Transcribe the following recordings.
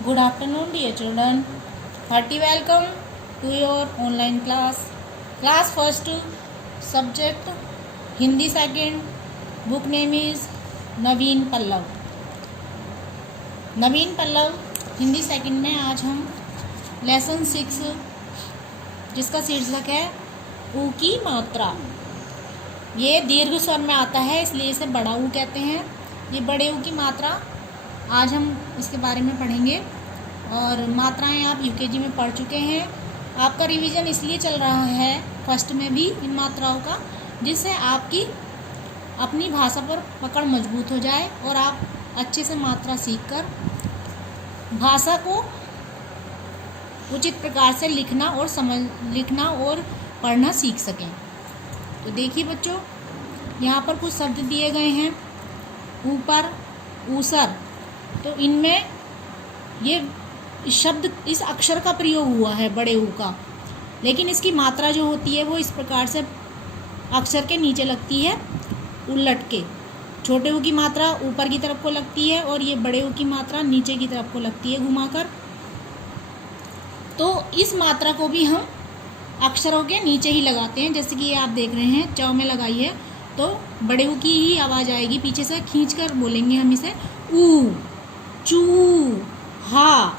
Good afternoon, dear children. Hearty welcome to your online class. Class first, subject Hindi second. Book name is Naveen Pallav. Naveen Pallav Hindi second में आज हम lesson 6 जिसका शीर्षक है ऊ की मात्रा. ये दीर्घ स्वर में आता है इसलिए इसे बड़ा ऊ कहते हैं. ये बड़े ऊ की मात्रा आज हम इसके बारे में पढ़ेंगे. और मात्राएं आप यूकेजी में पढ़ चुके हैं. आपका रिवीजन इसलिए चल रहा है फर्स्ट में भी इन मात्राओं का, जिससे आपकी अपनी भाषा पर पकड़ मजबूत हो जाए और आप अच्छे से मात्रा सीखकर भाषा को उचित प्रकार से लिखना और पढ़ना सीख सकें. तो देखिए बच्चों, यहाँ पर कुछ शब्द दिए गए हैं. ऊपर, ऊसर. तो इनमें ये शब्द इस अक्षर का प्रयोग हुआ है बड़े ऊ का, लेकिन इसकी मात्रा जो होती है वो इस प्रकार से अक्षर के नीचे लगती है उलट के. छोटे ऊ की मात्रा ऊपर की तरफ को लगती है और ये बड़े ऊ की मात्रा नीचे की तरफ को लगती है घुमाकर. तो इस मात्रा को भी हम अक्षरों के नीचे ही लगाते हैं. जैसे कि ये आप देख रहे हैं च में लगाई है तो बड़े ऊ की ही आवाज़ आएगी. पीछे से खींचकर बोलेंगे हम इसे. ऊ, चू, हा,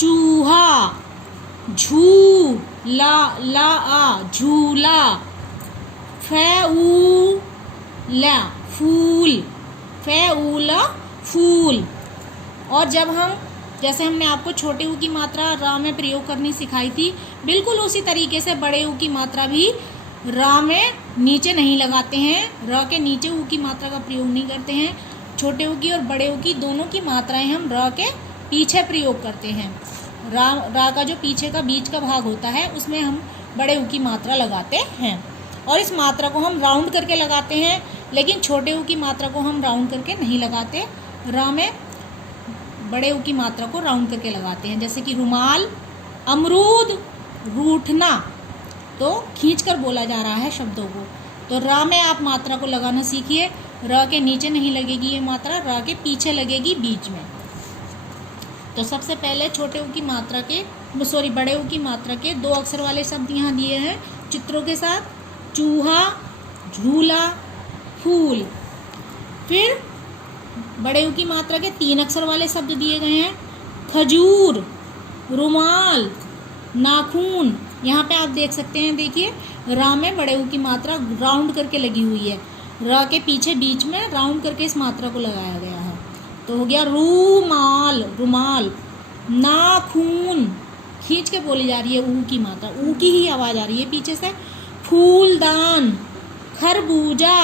चूहा. झू, ला आ, झूला. फू, ला, फूल. फूला, फूल. और जब हम जैसे हमने आपको छोटे ऊ की मात्रा रा में प्रयोग करनी सिखाई थी, बिल्कुल उसी तरीके से बड़े ऊ की मात्रा भी रा में नीचे नहीं लगाते हैं. र के नीचे ऊ की मात्रा का प्रयोग नहीं करते हैं. छोटे ऊ की और बड़े ऊ की दोनों की मात्राएं हम र के पीछे प्रयोग करते हैं. रा का जो पीछे का बीच का भाग होता है उसमें हम बड़े ऊ की मात्रा लगाते हैं. और इस मात्रा को हम राउंड करके लगाते हैं, लेकिन छोटे ऊ की मात्रा को हम राउंड करके नहीं लगाते. रा में बड़े ऊ की मात्रा को राउंड करके लगाते हैं. जैसे कि रुमाल, अमरूद, रूठना. तो खींच कर बोला जा रहा है शब्दों को. तो रा में आप मात्रा को लगाना सीखिए. र के नीचे नहीं लगेगी ये मात्रा, र के पीछे लगेगी बीच में. तो सबसे पहले छोटे ऊ की मात्रा के बड़े ऊ की मात्रा के 2 अक्षर वाले शब्द यहाँ दिए हैं चित्रों के साथ. चूहा, झूला, फूल. फिर बड़े ऊ की मात्रा के 3 अक्षर वाले शब्द दिए गए हैं. खजूर, रुमाल, नाखून. यहाँ पे आप देख सकते हैं, देखिए रा में बड़े ऊ की मात्रा राउंड करके लगी हुई है. रा के पीछे बीच में राउंड करके इस मात्रा को लगाया गया है. तो हो गया रूमाल, रुमाल. नाखून खींच के बोली जा रही है ऊ की मात्रा, ऊ की ही आवाज़ आ रही है पीछे से. फूलदान, खरबूजा,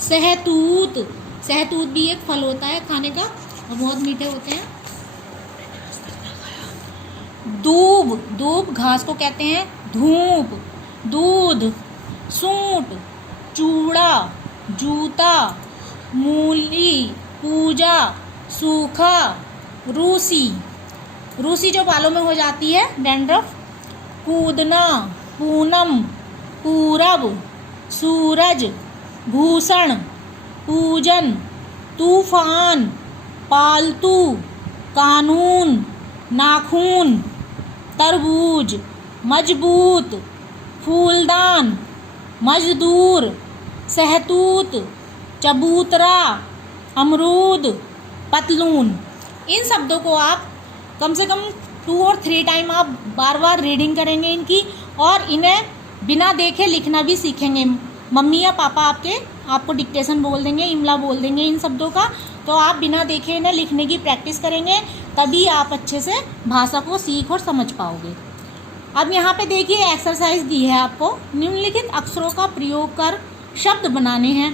सहतूत. सहतूत भी एक फल होता है खाने का और बहुत मीठे होते हैं. दूब, दूब घास को कहते हैं. धूप, दूध, सूंठ, चूड़ा, जूता, मूली, पूजा, सूखा, रूसी. रूसी जो बालों में हो जाती है डैंड्रफ. कूदना, पूनम, पूरब, सूरज, भूषण, पूजन, तूफान, पालतू, कानून, नाखून, तरबूज, मजबूत, फूलदान, मजदूर, सहतूत, चबूतरा, अमरूद, पतलून. इन शब्दों को आप कम से कम 2 और 3 टाइम आप बार बार रीडिंग करेंगे इनकी, और इन्हें बिना देखे लिखना भी सीखेंगे. मम्मी या पापा आपको डिक्टेशन बोल देंगे, इमला बोल देंगे इन शब्दों का. तो आप बिना देखे इन्हें लिखने की प्रैक्टिस करेंगे, तभी आप अच्छे से भाषा को सीख और समझ पाओगे. अब यहाँ पे देखिए एक्सरसाइज दी है आपको. निम्नलिखित अक्षरों का प्रयोग कर शब्द बनाने हैं.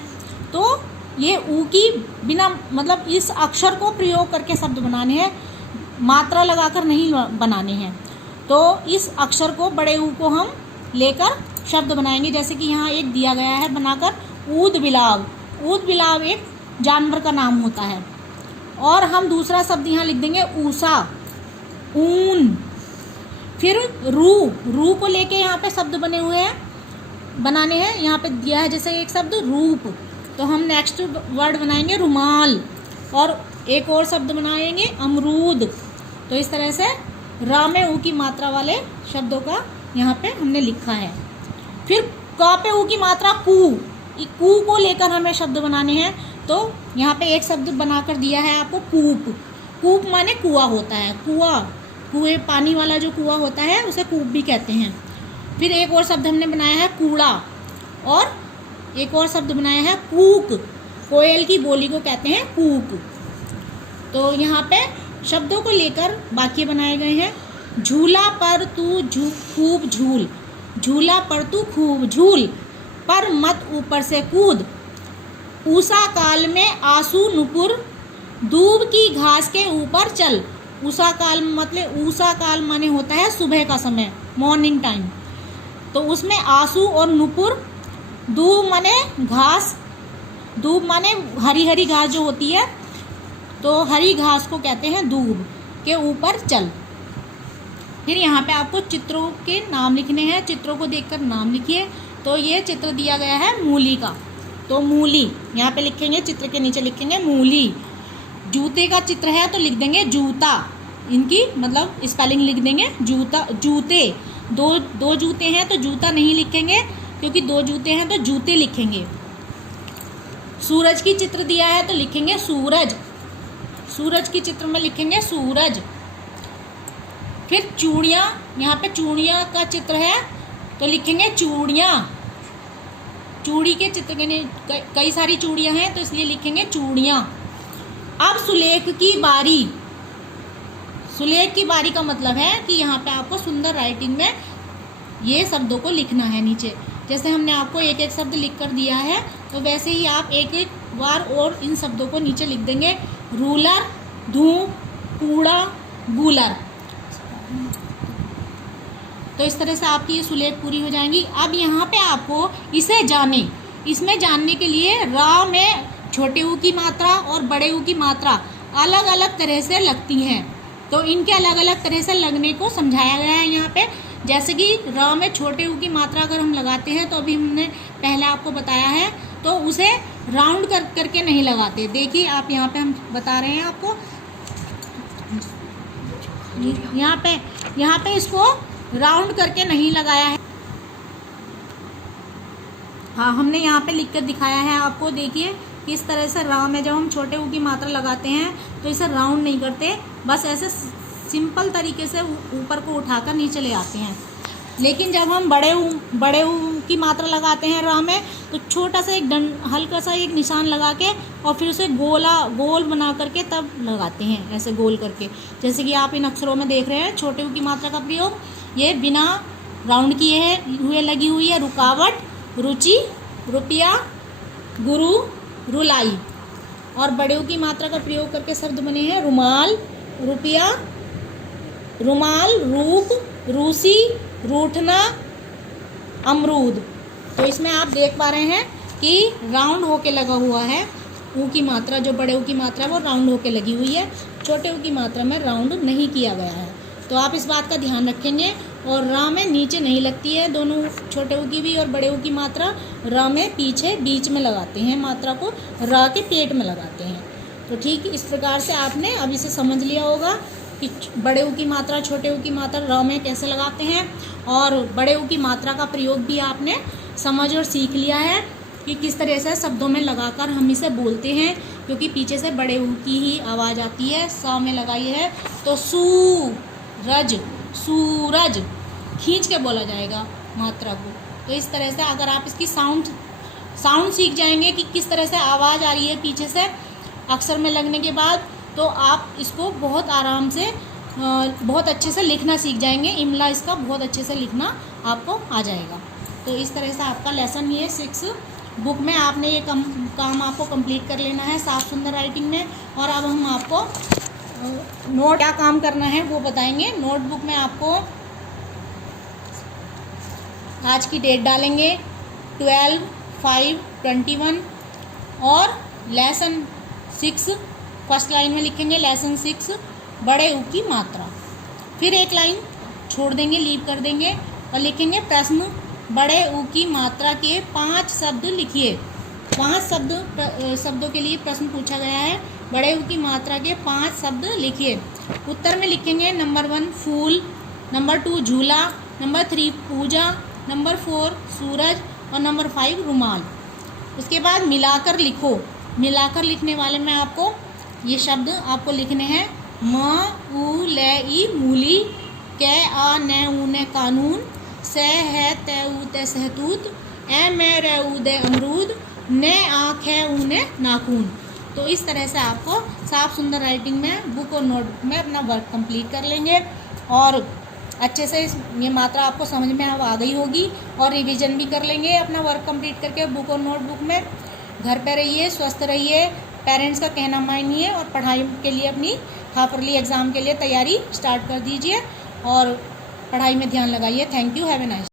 तो ये ऊ की बिना मतलब इस अक्षर को प्रयोग करके शब्द बनाने हैं, मात्रा लगाकर नहीं बनाने हैं. तो इस अक्षर को बड़े ऊ को हम लेकर शब्द बनाएंगे. जैसे कि यहाँ एक दिया गया है बनाकर, ऊद बिलाव. ऊद बिलाव एक जानवर का नाम होता है. और हम दूसरा शब्द यहाँ लिख देंगे ऊषा, ऊन. फिर रू को लेके यहाँ पे शब्द बने हुए हैं, बनाने हैं. यहाँ पे दिया है जैसे एक शब्द रूप, तो हम नेक्स्ट वर्ड बनाएंगे रुमाल. और एक और शब्द बनाएंगे अमरूद. तो इस तरह से र में ऊ की मात्रा वाले शब्दों का यहाँ पे हमने लिखा है। फिर क पे ऊ की मात्रा कू, कू को लेकर हमें शब्द बनाने हैं। तो यहाँ पे एक शब्द बनाकर दिया है आपको कूप। कूप माने कुआं होता है, कुआं, कुएं, पानी वाला जो कुआं होता है उसे कूप भी कहते हैं। फिर एक और शब्द हमने बनाया है कूड़ा, और एक और शब्द बनाया है कूक, कोयल की बोली को कहते हैं कूक। तो यहाँ पे शब्दों को लेकर वाक्य बनाए गए हैं। झूला पर तू खूब झूल, झूला पर तू खूब झूल, पर मत ऊपर से कूद, उषा काल में आंसू नुपुर, दूब की घास के ऊपर चल। उषा काल मतलब उषा काल माने होता है सुबह का समय, मॉर्निंग टाइम। तो उसमें आंसू और नुपुर, दूब माने घास, दूब माने हरी हरी घास जो होती है, तो हरी घास को कहते हैं दूब, के ऊपर चल। फिर यहाँ पे आपको चित्रों के नाम लिखने हैं, चित्रों को देखकर नाम लिखिए। तो ये चित्र दिया गया है मूली का, तो मूली यहाँ पे लिखेंगे, चित्र के नीचे लिखेंगे मूली। जूते का चित्र है तो लिख देंगे जूता, इनकी मतलब स्पेलिंग लिख देंगे जूता, जूते। दो जूते हैं तो जूता नहीं लिखेंगे, क्योंकि दो जूते हैं तो जूते लिखेंगे। सूरज की चित्र दिया है तो लिखेंगे सूरज, सूरज की चित्र में लिखेंगे सूरज। फिर चूड़ियाँ, यहाँ पे चूड़ियाँ का चित्र है तो लिखेंगे चूड़ियाँ। चूड़ी के चित्र के कई सारी चूड़ियाँ हैं तो इसलिए लिखेंगे चूड़ियाँ। अब सुलेख की बारी, सुलेख की बारी का मतलब है कि यहाँ पे आपको सुंदर राइटिंग में ये शब्दों को लिखना है नीचे। जैसे हमने आपको एक एक शब्द लिख कर दिया है, तो वैसे ही आप एक एक बार और इन शब्दों को नीचे लिख देंगे। रूलर, धूप, कूड़ा, गूलर। तो इस तरह से आपकी ये सुलेख पूरी हो जाएंगी। अब यहाँ पे आपको इसे जाने, इसमें जानने के लिए रा में छोटे ऊ की मात्रा और बड़े ऊ की मात्रा अलग अलग तरह से लगती हैं, तो इनके अलग अलग तरह से लगने को समझाया गया है यहाँ पे। जैसे कि र में छोटे ऊ की मात्रा अगर हम लगाते हैं, तो अभी हमने पहले आपको बताया है, तो उसे राउंड करके नहीं लगाते। देखिए आप यहाँ पे हम बता रहे हैं आपको, यहाँ पे इसको राउंड करके नहीं लगाया है। हाँ, हमने यहाँ पे लिख कर दिखाया है आपको। देखिए किस तरह से रा में जब हम छोटे ऊ की मात्रा लगाते हैं तो इसे राउंड नहीं करते, बस ऐसे सिंपल तरीके से ऊपर को उठाकर नीचे ले आते हैं। लेकिन जब हम बड़े ऊ की मात्रा लगाते हैं रा में, तो छोटा सा एक हल्का सा एक निशान लगा के और फिर उसे गोल बना करके तब लगाते हैं, ऐसे गोल करके। जैसे कि आप इन अक्षरों में देख रहे हैं छोटे ऊ की मात्रा का प्रयोग, ये बिना राउंड किए हुए लगी हुई है। रुकावट, रुचि, रुपया, गुरु, रुलाई। और बड़े ऊ की मात्रा का प्रयोग करके शब्द बने हैं रुमाल, रुपया, रुमाल, रूप, रूसी, रूठना, अमरूद। तो इसमें आप देख पा रहे हैं कि राउंड होके लगा हुआ है। ऊ की मात्रा, जो बड़े ऊ की मात्रा है वो राउंड होके लगी हुई है, छोटे ऊ की मात्रा में राउंड नहीं किया गया है। तो आप इस बात का ध्यान रखेंगे। और रा में नीचे नहीं लगती है, दोनों छोटे ऊ की भी और बड़े ऊ की मात्रा रा में पीछे बीच में लगाते हैं, मात्रा को रा के पेट में लगाते हैं। तो ठीक इस प्रकार से आपने अब इसे समझ लिया होगा कि बड़े ऊ की मात्रा छोटे ऊ की मात्रा रा में कैसे लगाते हैं, और बड़े ऊ की मात्रा का प्रयोग भी आपने समझ और सीख लिया है कि किस तरह से शब्दों में लगाकर हम इसे बोलते हैं, क्योंकि पीछे से बड़े ऊ की ही आवाज़ आती है। सा में लगाई है तो सूरज, सूरज खींच के बोला जाएगा मात्रा को। तो इस तरह से अगर आप इसकी साउंड सीख जाएंगे कि किस तरह से आवाज़ आ रही है पीछे से अक्षर में लगने के बाद, तो आप इसको बहुत आराम से बहुत अच्छे से लिखना सीख जाएंगे। इमला इसका बहुत अच्छे से लिखना आपको आ जाएगा। तो इस तरह से आपका लेसन ये 6 बुक में आपने ये काम आपको कंप्लीट कर लेना है साफ सुंदर राइटिंग में। और अब हम आपको नोट क्या काम करना है वो बताएंगे। नोटबुक में आपको आज की डेट डालेंगे 12/5/21 और लेसन 6 फर्स्ट लाइन में लिखेंगे लेसन 6 बड़े ऊ की मात्रा। फिर एक लाइन छोड़ देंगे, लीव कर देंगे और लिखेंगे प्रश्न बड़े ऊ की मात्रा के 5 शब्द लिखिए। 5 शब्दों के लिए प्रश्न पूछा गया है। बड़े ऊ की मात्रा के 5 शब्द लिखिए। उत्तर में लिखेंगे नंबर 1 फूल, नंबर 2 झूला, नंबर 3 पूजा, नंबर 4 सूरज और नंबर 5 रुमाल। उसके बाद मिलाकर लिखो। मिलाकर लिखने वाले में आपको ये शब्द आपको लिखने हैं म उ ले ई मूली, कै आ नै ऊ ने कानून, सै है तै ऊ ते सहतूत, ए मै रै ऊ दे अमरूद, ने आँख है ऊ ने नाखून। तो इस तरह से आपको साफ सुंदर राइटिंग में बुक और नोटबुक में अपना वर्क कंप्लीट कर लेंगे और अच्छे से ये मात्रा आपको समझ में अब आ गई होगी और रिवीजन भी कर लेंगे अपना वर्क कंप्लीट करके बुक और नोटबुक में। घर पे रहिए, स्वस्थ रहिए, पेरेंट्स का कहना मानिए और पढ़ाई के लिए अपनी हाफ ईयरली एग्ज़ाम के लिए तैयारी स्टार्ट कर दीजिए और पढ़ाई में ध्यान लगाइए। Thank you, have a nice.